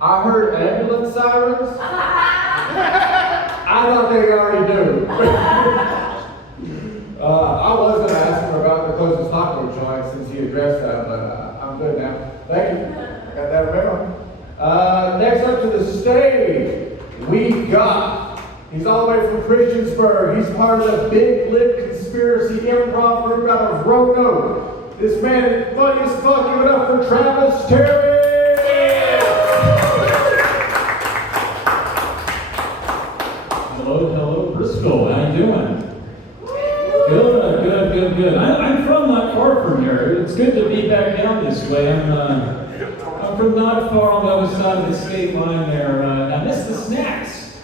I heard ambulance sirens. I thought they already do. I was going to ask him about the closest taco joint since he addressed that, but I'm good now. Thank you. Got that around. Next up to the stage, we got, he's all the way from Christiansburg. He's part of the Big Lip Conspiracy Improv group out of Roanoke. This man is funny as fuck. Give it up for Travis Terry. Hello, Bristol. How you doing? Good. I'm from not far from here. It's good to be back down this way. I'm from not far on the other side of the state line there. I miss the snacks.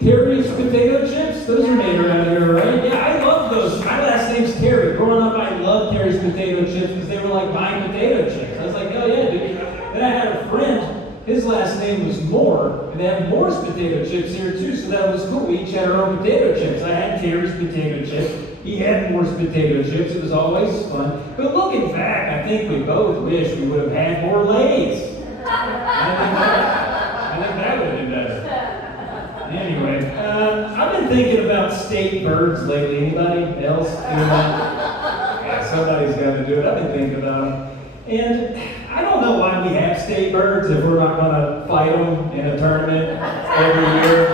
Terry's potato chips, those are made around here, right? Yeah, I love those. My last name's Terry. Growing up, I loved Terry's potato chips because they were like my potato chips. I was like, oh yeah, dude. Then I had a friend, his last name was Moore, and they have Moore's potato chips here too, so that was cool. We each had our own potato chips. I had Terry's potato chips. He had Moore's potato chips. It was always fun. But looking back, I think we both wish we would have had more Lay's. I think that would have been better. Anyway, I've been thinking about state birds lately. Anybody else doing that? Yeah, somebody's got to do it. I've been thinking about them. And I don't know why we have state birds if we're not going to fight them in a tournament every year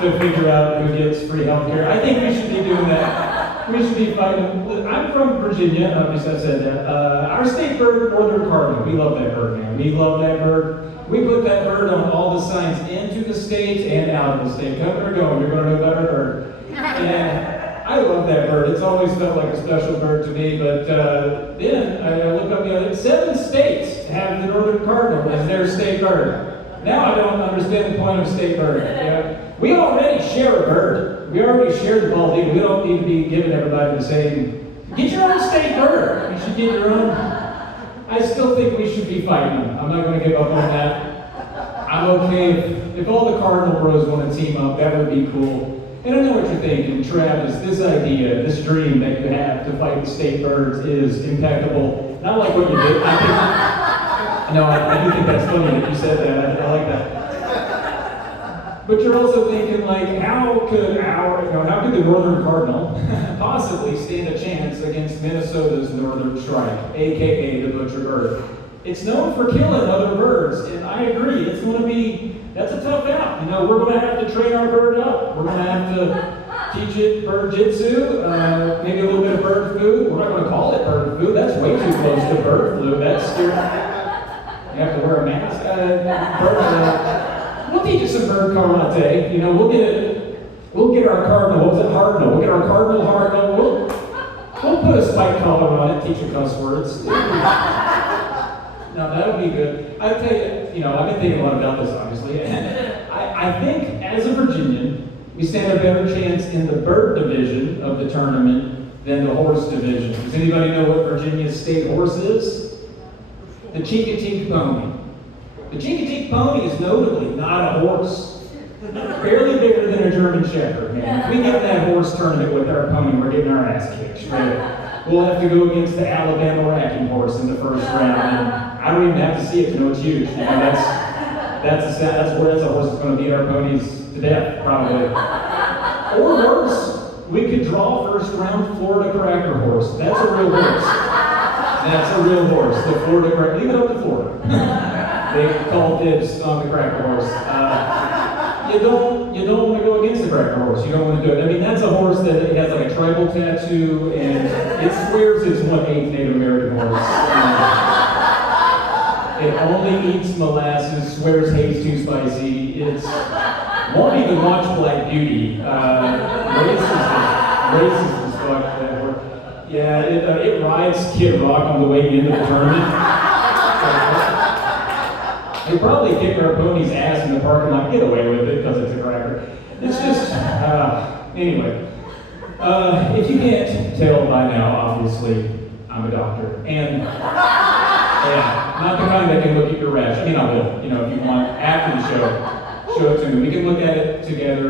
to figure out who gets free health care. I think we should be doing that. We should be fighting. I'm from Virginia, obviously I said that. Our state bird, northern cardinal. We love that bird, man. We love that bird. We put that bird on all the signs into the state and out of the state. Coming or going, you're going to know about our bird. And I love that bird. It's always felt like a special bird to me. But then I looked up the other 7 states have the northern cardinal as their state bird. Now I don't understand the point of state bird. Yeah. We already share a bird. We already share the bald eagle. We don't need to be giving everybody the same. Get your own state bird. You should get your own. I still think we should be fighting them. I'm not going to give up on that. I'm okay if all the Cardinal Bros want to team up. That would be cool. And I know what you're thinking, Travis. This idea, this dream that you have to fight the state birds is impeccable. Not like what you did. I do think that's funny that you said that. I like that. But you're also thinking, like, how could the Northern Cardinal possibly stand a chance against Minnesota's Northern Shrike, aka the butcher bird? It's known for killing other birds, and I agree. That's a tough out. We're going to have to train our bird up. We're going to have to teach it bird jitsu, maybe a little bit of bird food. We're not going to call it bird food. That's way too close to bird flu. That's scary. You have to wear a mask. We'll teach you some bird karate. We'll get our cardinal. What was it? Hardinal. We'll get our cardinal hardinal. We'll put a spike collar on it. Teach you cuss words. No, that'll be good. I tell you, I've been thinking a lot about this, obviously. I think as a Virginian, we stand a better chance in the bird division of the tournament than the horse division. Does anybody know what Virginia's state horse is? The Chincoteague pony. The Chincoteague pony is notably not a horse. Barely bigger than a German Shepherd, man. If we get in that horse tournament with our pony, we're getting our ass kicked. Right? We'll have to go against the Alabama racking horse in the first round. And I don't even have to see it to know it's huge. That's a horse that's going to beat our ponies to death, probably. Or worse, we could draw first round Florida Cracker Horse. That's a real horse. That's a real horse. The Florida Cracker. Leave it up to Florida. They call dibs on the Cracker Horse. You don't want to go against the Cracker Horse. You don't want to do it. I mean, that's a horse that it has like a tribal tattoo, and it swears it's 1/8 Native American horse. It only eats molasses, swears hay's too spicy. It won't even watch Black Beauty. Racist as fuck, that horse. Yeah, it rides Kid Rock on the way into the tournament. They probably kick our pony's ass in the parking lot. Get away with it because it's a cracker. It's just, anyway. If you can't tell by now, obviously, I'm a doctor. And, yeah, not the kind that can look at your rash. I mean, I will, if you want, after the show, show it to me. We can look at it together.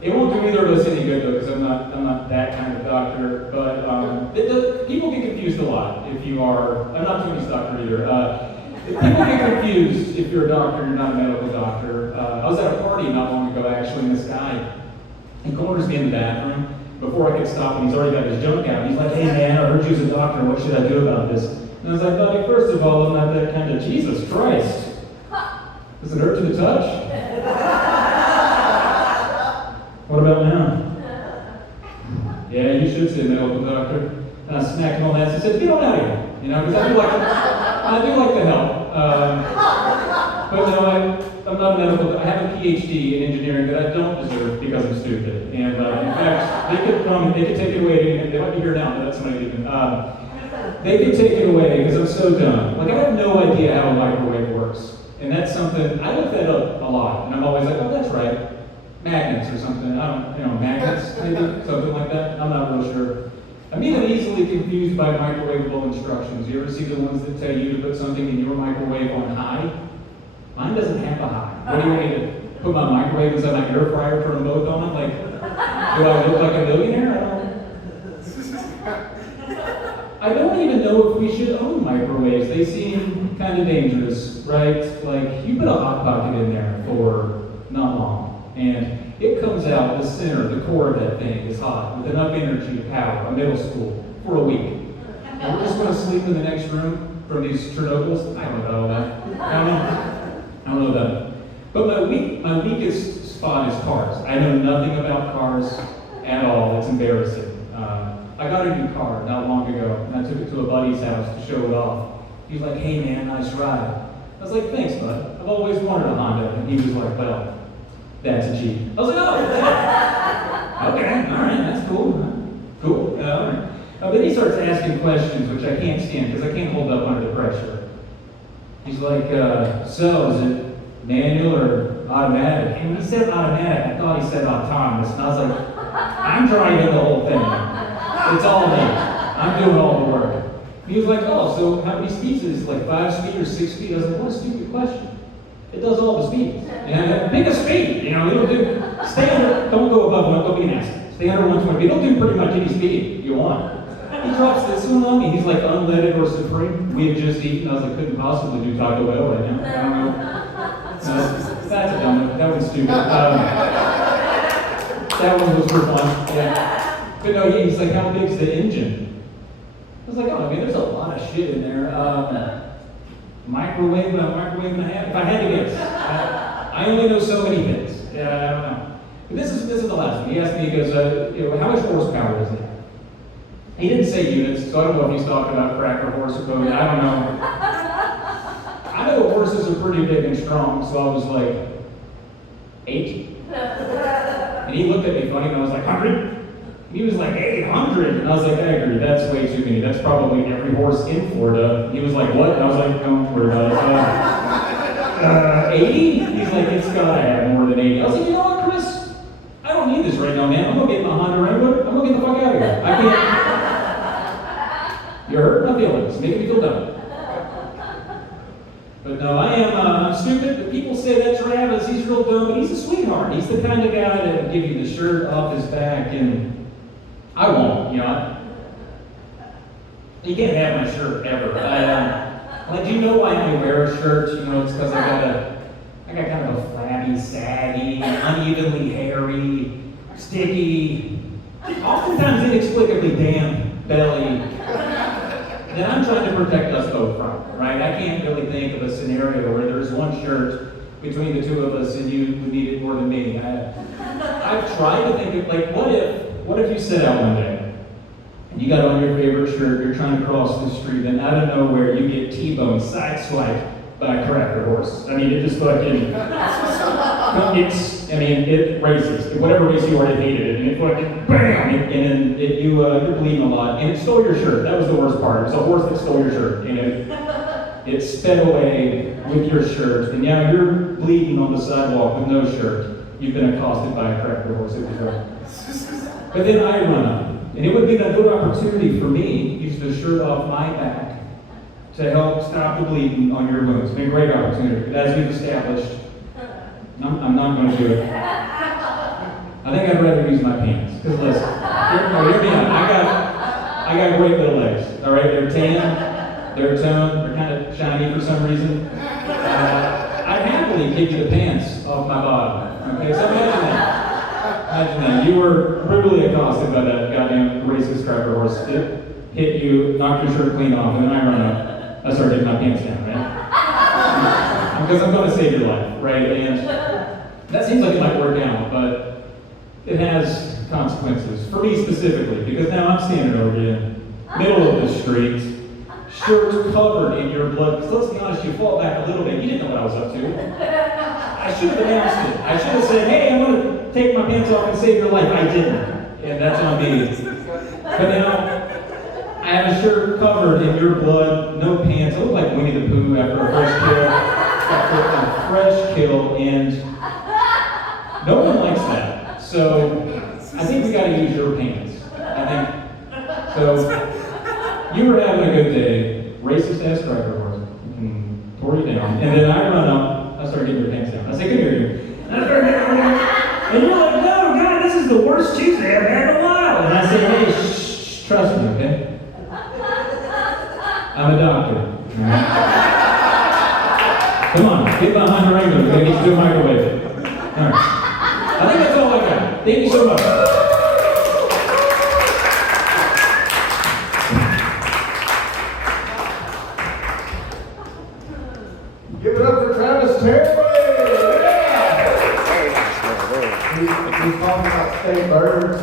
It won't do either of us any good, though, because I'm not that kind of doctor. But people get confused a lot if you are, I'm not Tony's doctor either. People get confused if you're a doctor and you're not a medical doctor. I was at a party not long ago, actually, and this guy, he corners me in the bathroom. Before I could stop him, he's already got his junk out. He's like, hey man, I heard you was a doctor. What should I do about this? And I was like, buddy, first of all, I'm not that kind of Jesus Christ. Does it hurt to the touch? What about now? Yeah, you should see a medical doctor. And I smacked him on the ass and said, get on out of here. You know, because I do like the help. But no, I'm not a medical. I have a PhD in engineering that I don't deserve because I'm stupid. And in fact, they could come and they could take it away. They might be here now, but that's not even. They could take it away because I'm so dumb. Like I have no idea how a microwave works, and that's something I look that up a lot, and I'm always like, oh, that's right, magnets or something. I don't, magnets maybe something like that. I'm not real sure. I'm even easily confused by microwavable instructions. You ever see the ones that tell you to put something in your microwave on high? Mine doesn't have a high. What do you want me to put my microwave inside my air fryer, turn them both on? Like, do I look like a millionaire? I don't even know if we should own microwaves. They seem kind of dangerous, right? Like, you put a hot pocket in there for not long, and it comes out the center, the core of that thing is hot with enough energy to power a middle school for a week. And we're just going to sleep in the next room from these Chernobyls? I don't know about all that. I don't know about it. But my weakest spot is cars. I know nothing about cars at all. It's embarrassing. I got a new car not long ago, and I took it to a buddy's house to show it off. He was like, hey man, nice ride. I was like, thanks bud. I've always wanted a Honda. And he was like, well, that's a Jeep. I was like, oh, okay, all right, that's cool. Cool, all right. Then he starts asking questions, which I can't stand because I can't hold up under the pressure. He's like, so is it manual or automatic? And when he said automatic, I thought he said autonomous. And I was like, I'm driving the whole thing. It's all me. I'm doing all the work. He was like, oh, so how many speeds is it? Like 5 speed or 6 speed? I was like, what a stupid question. It does all the speeds. And pick a speed. It'll do. Stay under, don't go above one, don't be an ass. Stay under 120. It'll do pretty much any speed you want. He drops this one on me. He's like unleaded or supreme. We had just eaten. I was like, couldn't possibly do Taco Bell right now. I don't know. That's a dumb one. That one's stupid. That one was for fun. Yeah. But no, he's like, how big's the engine? I was like, oh, there's a lot of shit in there. Microwave, a microwave and a half. If I had to guess, I only know so many things. I don't know. But this is the last one. He asked me, he goes, how much horsepower is it? He didn't say units, so I don't know if he's talking about cracker horse or code. I don't know. I know horses are pretty big and strong, so I was like, 8. And he looked at me funny, and I was like, 100? He was like, 800. And I was like, I agree, that's way too many. That's probably every horse in Florida. He was like, what? And I was like, don't worry about it. 80? He's like, it's gotta have more than 80. I was like, you know what, Chris? I don't need this right now, man. I'm gonna get in my Honda Wrangler. I'm gonna get the fuck out of here. I can't. You're hurting my feelings, making me feel dumb. But no, I'm stupid, but people say that Travis, he's real dumb, but he's a sweetheart. He's the kind of guy that will give you the shirt off his back, and I won't, You can't have my shirt ever. Do you know why I wear a shirt? It's because I got kind of a flabby, saggy, unevenly hairy, sticky, oftentimes inexplicably damp belly that I'm trying to protect us both from, right? I can't really think of a scenario where there's one shirt between the two of us and you would need it more than me. I've tried to think of, what if you set out one day and you got on your favorite shirt, you're trying to cross the street, and out of nowhere you get T-boned, sideswiped by a cracker horse. It just fucking, it races. Whatever race you are, it hated it, and it fucking, bam, and then you're bleeding a lot, and it stole your shirt. That was the worst part. It was a horse that stole your shirt, and it sped away with your shirt, and now you're bleeding on the sidewalk with no shirt. You've been accosted by a cracker horse. It was rough. But then I run up, and it would be a good opportunity for me, use the shirt off my back, to help stop the bleeding on your wounds. It's been a great opportunity. But as we've established, I'm not going to do it. I think I'd rather use my pants. Because listen, hear me out. I got great little legs. All right, they're tan. their tone, they're kind of shiny for some reason. I'd happily kick the pants off my bottom. Okay, so imagine that. Imagine that. You were brutally accosted by that goddamn racist driver horse. It hit you, knocked your shirt clean off, and then I run up. I start getting my pants down, right? Because I'm going to save your life, right? And that seems like it might work out, but it has consequences. For me specifically, because now I'm standing over you, middle of the street, shirt covered in your blood. Because let's be honest, you fall back a little bit. You didn't know what I was up to. I should have announced it. I should have said, hey, I'm going to take my pants off and save your life. I didn't. And that's on me. But now, I have a shirt covered in your blood, no pants. I look like Winnie the Pooh after a fresh kill. After a fresh kill, and no one likes that. So, I think we got to use your pants. I think. So, you were having a good day, racist ass driver horse, tore you down, and then I run up, I start getting your pants down. I say, come here, you. And I start getting and you're like, no, God, this is the worst Tuesday I've had in a while. And I say, hey, shh, trust me, okay? I'm a doctor. Come on, get behind the regular. We're going to get you to a microwave. All right. I think that's all I got. Thank you so much. Give it up for Travis Terry. Yeah. He's talking about state birds.